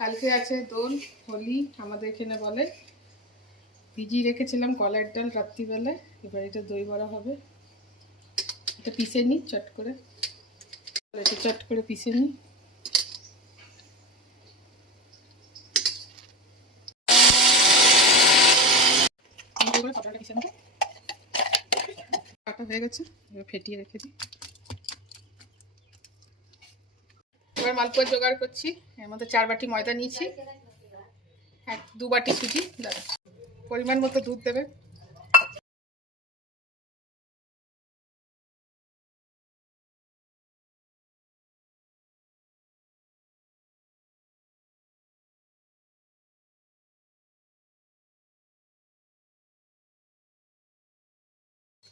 কালকে আছে দোল, হোলি আমাদের এখানে বলে। ভিজিয়ে রেখেছিলাম কলাইয়ের ডাল রাত্রিবেলায়, এবার এটা দই বড়া হবে। এটা পিষে নিই চট করে, এটা চট করে পিষে নিই। পাটাটা পিষে নেবো, পাটা হয়ে গেছে, এবার ফেটিয়ে রেখে দিই। এবার মালপোয়া জোগাড় করছি। এর মধ্যে 4 বাটি ময়দা নিয়েছি, 2 বাটি সুজি, পরিমাণ মতো দুধ দেবে।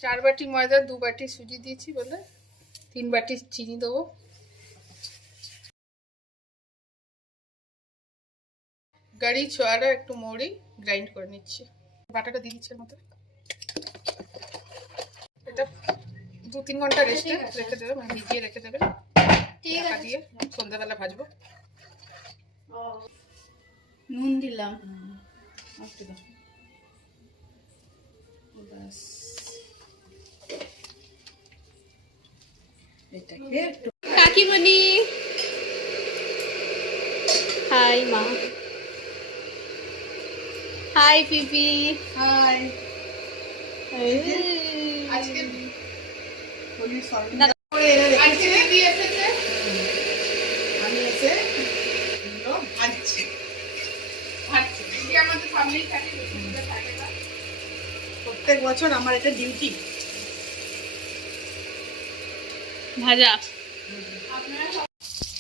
চার বাটি ময়দা 2 বাটি সুজি দিয়েছি বলে 3 বাটি চিনি দেবো। গাড়ি ছোয়ারা একটু মৌরি গ্রাইন্ড করে নিচ্ছি, বাটাটা দিয়ে দিচ্ছি এর মধ্যে। এটা 2-3 ঘন্টা রেস্টে রেখে দেবে, মানে ভিজিয়ে রেখে দেবে। ঢাকা দিয়ে সন্ধ্যাবেলা ভাজবো। নুন দিলাম, ব্যাস এটাকে একটু। কাকিমণি হাই, মা হাই, পিপি হাই। আজকে হোলি সরি করে এনে রেখেছি, দিয়ে এসেছে। আমি এসে এগুলো ভাজছি আমাদের সামনেই থাকে, থাকে না। প্রত্যেক বছর আমার এটা ডিউটি ভাজা।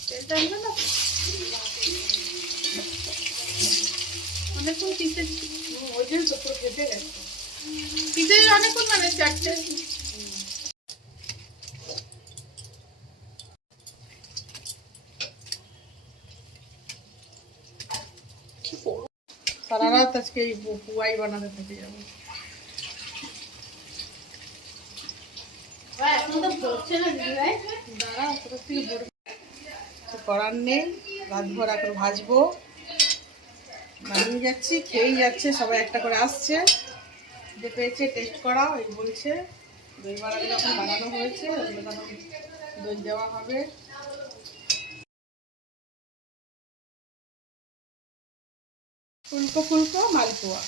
তেলটা আনবে না, অনেকক্ষণ পিসে, ওই জন্য তো পুরো ভেজে গেছে পিসে অনেকক্ষণ, মানে 4টে। সারা রাত আজকে এই পুয়াই বানাতে থেকে যাবো। করার নেই, রাত ভর এখন ভাজবো। বানিয়ে যাচ্ছি, খেয়েই যাচ্ছে, সবাই একটা করে আসছে, যে পেয়েছে টেস্ট করা ওই বলছে। দই বড়াগুলো এখন বানানো হয়েছে, ওগুলো তখন দই দেওয়া হবে। ফুলকো ফুলকো মালপোয়া।